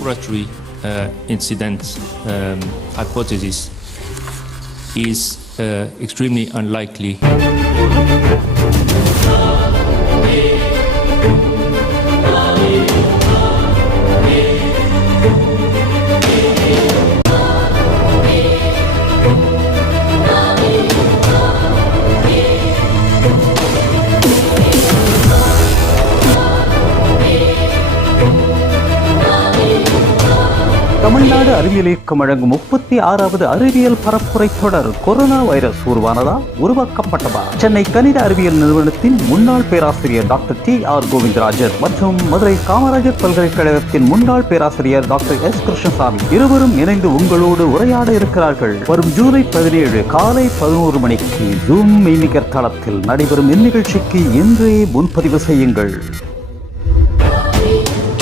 laboratory incident hypothesis is extremely unlikely. Tamil Nadu அறிவியல் இயக்கம் வழங்கும் 36வது அறிவியல் பரப்புரை தொடர் கொரோனா வைரஸ் உருவானதா, உருவாக்கப்பட்டதா? சென்னை கணித அறிவியல் நிறுவனத்தின் முன்னாள் பேராசிரியர் டாக்டர் T.R.Govindarajan மற்றும் மதுரை காமராஜர் பல்கலைக்கழகத்தின் முன்னாள் பேராசிரியர் டாக்டர் S. கிருஷ்ணசாமி இருவரும் இணைந்து உங்களோடு உரையாட இருக்கிறார்கள். வரும் ஜூலை 17 காலை 11 மணிக்கு ஜூம் மெய்நிகர் தளத்தில் நடைபெறும் இந்நிகழ்ச்சிக்கு இன்றே முன்பதிவு செய்யுங்கள்.